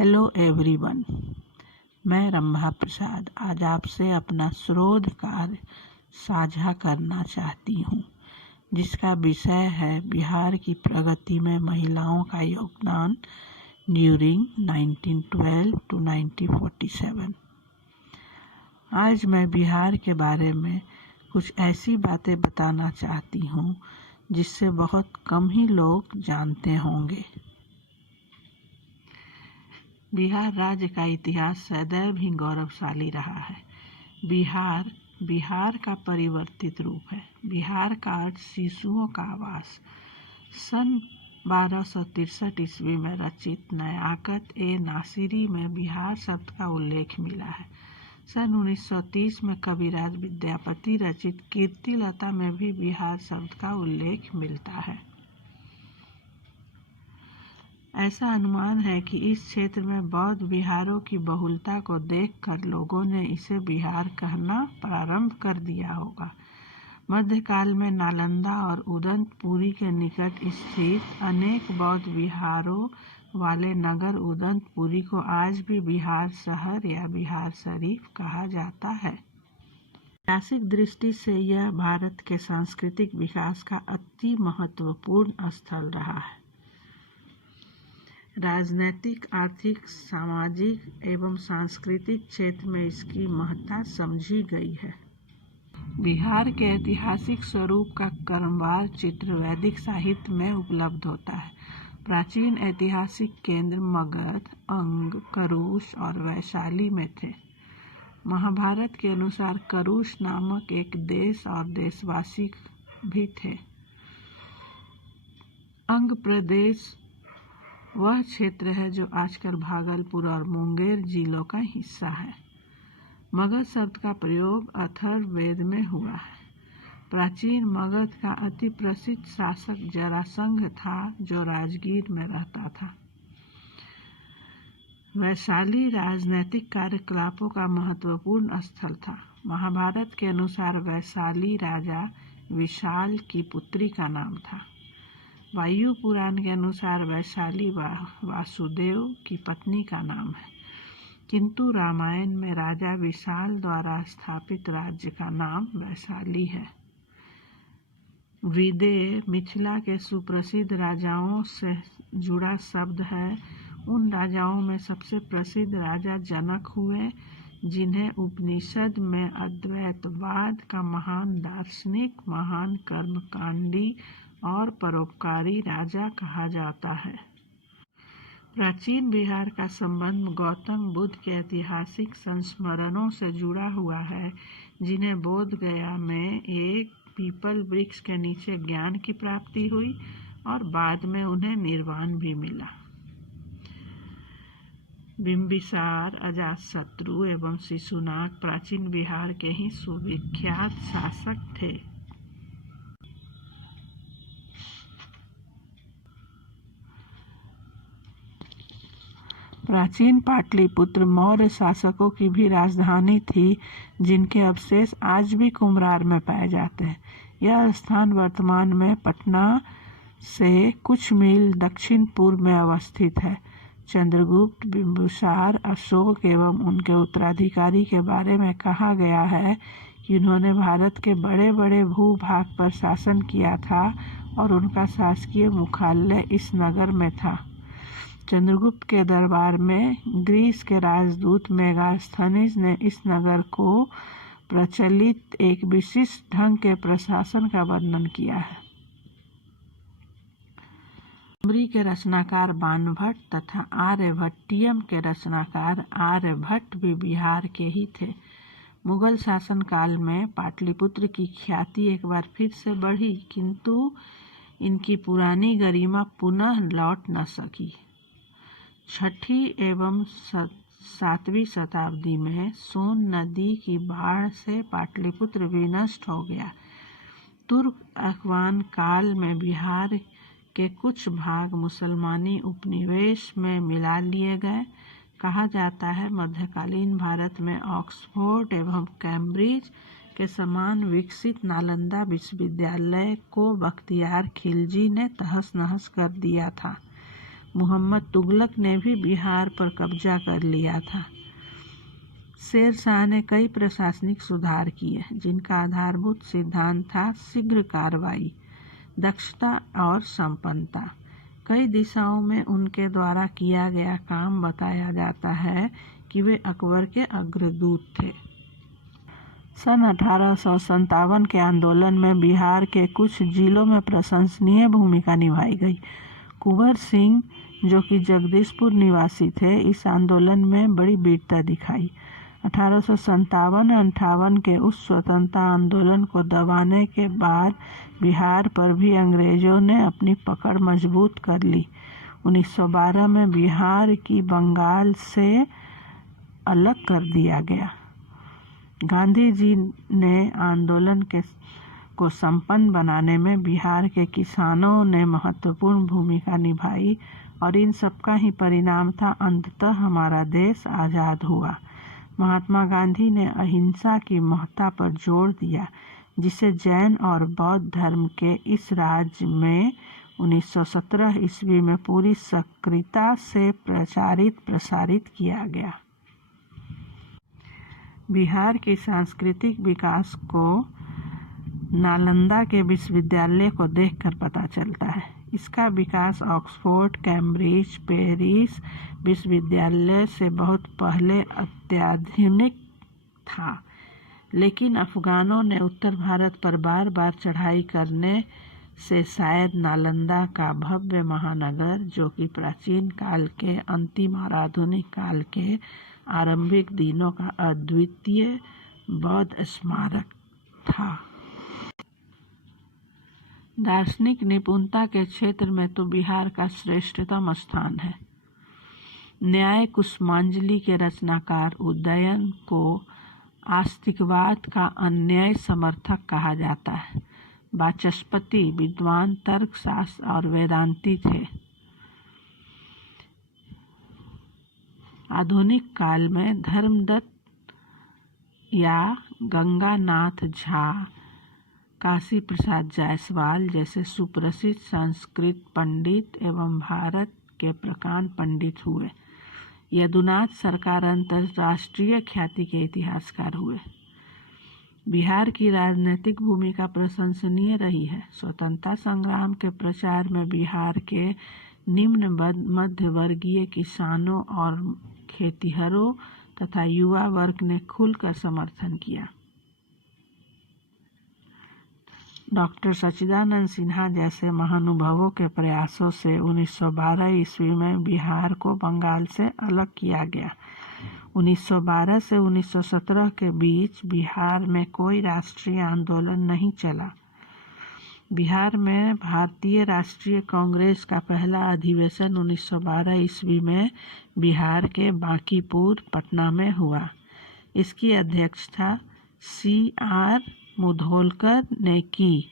Hello everyone, मैं रंभा प्रसाद आज आपसे अपना शोध कार्य साझा करना चाहती हूँ, जिसका विषय है बिहार की प्रगति में महिलाओं का योगदान ड्यूरिंग 1912 to 1947। आज मैं बिहार के बारे में कुछ ऐसी बातें बताना चाहती हूँ जिससे बहुत कम ही लोग जानते होंगे। बिहार राज्य का इतिहास सदैव ही गौरवशाली रहा है। बिहार का परिवर्तित रूप है। बिहार का अर्थ शिशुओं का आवास। सन 1263 ईस्वी में रचित नयाकत ए नासिरी में बिहार शब्द का उल्लेख मिला है। सन 1930 में कविराज विद्यापति रचित कीर्तिलता में भी बिहार शब्द का उल्लेख मिलता है। ऐसा अनुमान है कि इस क्षेत्र में बौद्ध विहारों की बहुलता को देखकर लोगों ने इसे बिहार कहना प्रारंभ कर दिया होगा। मध्यकाल में नालंदा और उदंतपुरी के निकट स्थित अनेक बौद्ध विहारों वाले नगर उदंतपुरी को आज भी बिहार शहर या बिहार शरीफ कहा जाता है। ऐतिहासिक दृष्टि से यह भारत के सांस्कृतिक विकास का अति महत्वपूर्ण स्थल रहा है। राजनैतिक, आर्थिक, सामाजिक एवं सांस्कृतिक क्षेत्र में इसकी महत्ता समझी गई है। बिहार के ऐतिहासिक स्वरूप का क्रमवार चित्र वैदिक साहित्य में उपलब्ध होता है। प्राचीन ऐतिहासिक केंद्र मगध, अंग, करुष और वैशाली में थे। महाभारत के अनुसार करुष नामक एक देश और देशवासी भी थे। अंग प्रदेश वह क्षेत्र है जो आजकल भागलपुर और मुंगेर जिलों का हिस्सा है। मगध शब्द का प्रयोग अथर्ववेद में हुआ है। प्राचीन मगध का अति प्रसिद्ध शासक जरासंध था, जो राजगीर में रहता था। वैशाली राजनैतिक कार्यकलापों का महत्वपूर्ण स्थल था। महाभारत के अनुसार वैशाली राजा विशाल की पुत्री का नाम था। वायु पुराण के अनुसार वैशाली वासुदेव की पत्नी का नाम है, किंतु रामायण में राजा विशाल द्वारा स्थापित राज्य का नाम वैशाली है। विदेह मिथिला के सुप्रसिद्ध राजाओं से जुड़ा शब्द है। उन राजाओं में सबसे प्रसिद्ध राजा जनक हुए, जिन्हें उपनिषद में अद्वैतवाद का महान दार्शनिक, महान कर्मकांडी और परोपकारी राजा कहा जाता है। प्राचीन बिहार का संबंध गौतम बुद्ध के ऐतिहासिक संस्मरणों से जुड़ा हुआ है, जिन्हें बोध गया में एक पीपल वृक्ष के नीचे ज्ञान की प्राप्ति हुई और बाद में उन्हें निर्वाण भी मिला। बिंबिसार, अजातशत्रु एवं शिशुनाग प्राचीन बिहार के ही सुविख्यात शासक थे। प्राचीन पाटलिपुत्र मौर्य शासकों की भी राजधानी थी, जिनके अवशेष आज भी कुम्हरार में पाए जाते हैं। यह स्थान वर्तमान में पटना से कुछ मील दक्षिण पूर्व में अवस्थित है। चंद्रगुप्त, बिंबिसार, अशोक एवं उनके उत्तराधिकारी के बारे में कहा गया है कि उन्होंने भारत के बड़े बड़े भूभाग पर शासन किया था और उनका शासकीय मुख्यालय इस नगर में था। चंद्रगुप्त के दरबार में ग्रीस के राजदूत मेगास्थनीज ने इस नगर को प्रचलित एक विशिष्ट ढंग के प्रशासन का वर्णन किया है। डुमरी के रचनाकार बाणभट्ट तथा आर्यभट्टियम के रचनाकार आर्यभट्ट भी बिहार के ही थे। मुगल शासन काल में पाटलिपुत्र की ख्याति एक बार फिर से बढ़ी, किंतु इनकी पुरानी गरिमा पुनः लौट न सकी। 6वीं एवं 7वीं शताब्दी में सोन नदी की बाढ़ से पाटलिपुत्र विनष्ट हो गया। तुर्क अफगान काल में बिहार के कुछ भाग मुसलमानी उपनिवेश में मिला लिए गए। कहा जाता है मध्यकालीन भारत में ऑक्सफोर्ड एवं कैम्ब्रिज के समान विकसित नालंदा विश्वविद्यालय को बख्तियार खिलजी ने तहस नहस कर दिया था। मोहम्मद तुगलक ने भी बिहार पर कब्जा कर लिया था। शेर शाह ने कई प्रशासनिक सुधार किए, जिनका आधारभूत सिद्धांत था शीघ्र कार्रवाई, दक्षता और संपन्नता। कई दिशाओं में उनके द्वारा किया गया काम बताया जाता है कि वे अकबर के अग्रदूत थे। सन 1857 के आंदोलन में बिहार के कुछ जिलों में प्रशंसनीय भूमिका निभाई गई। कुंवर सिंह, जो कि जगदीशपुर निवासी थे, इस आंदोलन में बड़ी वीरता दिखाई। 1857-58 के उस स्वतंत्रता आंदोलन को दबाने के बाद बिहार पर भी अंग्रेजों ने अपनी पकड़ मजबूत कर ली। 1912 में बिहार की बंगाल से अलग कर दिया गया। गांधी जी ने आंदोलन को संपन्न बनाने में बिहार के किसानों ने महत्वपूर्ण भूमिका निभाई और इन सबका ही परिणाम था अंततः हमारा देश आज़ाद हुआ। महात्मा गांधी ने अहिंसा की महत्ता पर जोर दिया, जिसे जैन और बौद्ध धर्म के इस राज्य में 1917 ईस्वी में पूरी सक्रियता से प्रसारित किया गया। बिहार के सांस्कृतिक विकास को नालंदा के विश्वविद्यालय को देखकर पता चलता है। इसका विकास ऑक्सफोर्ड, कैम्ब्रिज, पेरिस विश्वविद्यालय से बहुत पहले अत्याधुनिक था, लेकिन अफगानों ने उत्तर भारत पर बार बार चढ़ाई करने से शायद नालंदा का भव्य महानगर, जो कि प्राचीन काल के अंतिम और आधुनिक काल के आरंभिक दिनों का अद्वितीय बौद्ध स्मारक था। दार्शनिक निपुणता के क्षेत्र में तो बिहार का श्रेष्ठतम स्थान है। न्याय कुसुमांजलि के रचनाकार उदयन को आस्तिकवाद का अन्याय समर्थक कहा जाता है। वाचस्पति विद्वान, तर्कशास्त्र और वेदांती थे। आधुनिक काल में धर्मदत्त या गंगानाथ झा, काशी प्रसाद जायसवाल जैसे सुप्रसिद्ध संस्कृत पंडित एवं भारत के प्रकांड पंडित हुए। यदुनाथ सरकार अंतर्राष्ट्रीय ख्याति के इतिहासकार हुए। बिहार की राजनीतिक भूमिका प्रशंसनीय रही है। स्वतंत्रता संग्राम के प्रचार में बिहार के निम्न मध्य वर्गीय किसानों और खेतिहरों तथा युवा वर्ग ने खुलकर समर्थन किया। डॉक्टर सच्चिदानंद सिन्हा जैसे महानुभावों के प्रयासों से 1912 ईस्वी में बिहार को बंगाल से अलग किया गया। 1912 से 1917 के बीच बिहार में कोई राष्ट्रीय आंदोलन नहीं चला। बिहार में भारतीय राष्ट्रीय कांग्रेस का पहला अधिवेशन 1912 ईस्वी में बिहार के बांकीपुर, पटना में हुआ। इसकी अध्यक्षता C.R. मुधोलकर ने की।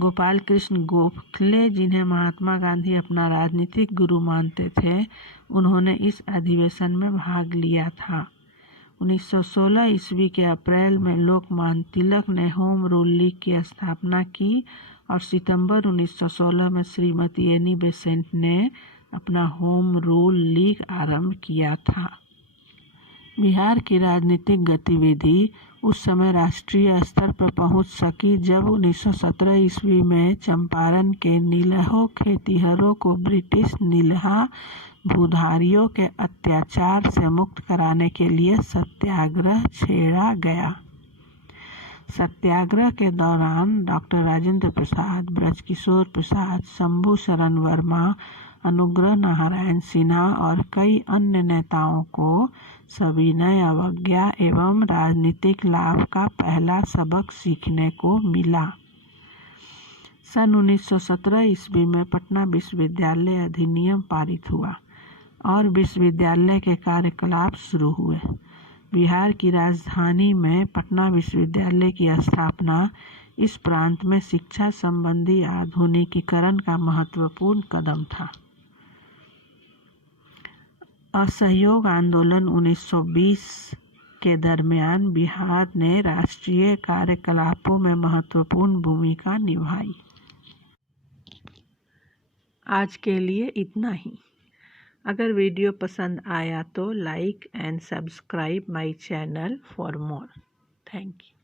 गोपाल कृष्ण गोखले, जिन्हें महात्मा गांधी अपना राजनीतिक गुरु मानते थे, उन्होंने इस अधिवेशन में भाग लिया था। 1916 ईस्वी के अप्रैल में लोकमान्य तिलक ने होम रूल लीग की स्थापना की और सितंबर 1916 में श्रीमती एनी बेसेंट ने अपना होम रूल लीग आरंभ किया था। बिहार की राजनीतिक गतिविधि उस समय राष्ट्रीय स्तर पर पहुंच सकी जब 1917 ईस्वी में चंपारण के नीलहो खेतिहरों को ब्रिटिश नीलहा भूधारियों के अत्याचार से मुक्त कराने के लिए सत्याग्रह छेड़ा गया। सत्याग्रह के दौरान डॉक्टर राजेंद्र प्रसाद, ब्रजकिशोर प्रसाद, शंभू शरण वर्मा, अनुग्रह नारायण सिन्हा और कई अन्य नेताओं को सविनय अवज्ञा एवं राजनीतिक लाभ का पहला सबक सीखने को मिला। सन 1917 ईस्वी में पटना विश्वविद्यालय अधिनियम पारित हुआ और विश्वविद्यालय के कार्यकलाप शुरू हुए। बिहार की राजधानी में पटना विश्वविद्यालय की स्थापना इस प्रांत में शिक्षा संबंधी आधुनिकीकरण का महत्वपूर्ण कदम था। असहयोग आंदोलन 1920 के दरमियान बिहार ने राष्ट्रीय कार्यकलापों में महत्वपूर्ण भूमिका निभाई। आज के लिए इतना ही। अगर वीडियो पसंद आया तो like and subscribe my channel for more. Thank you.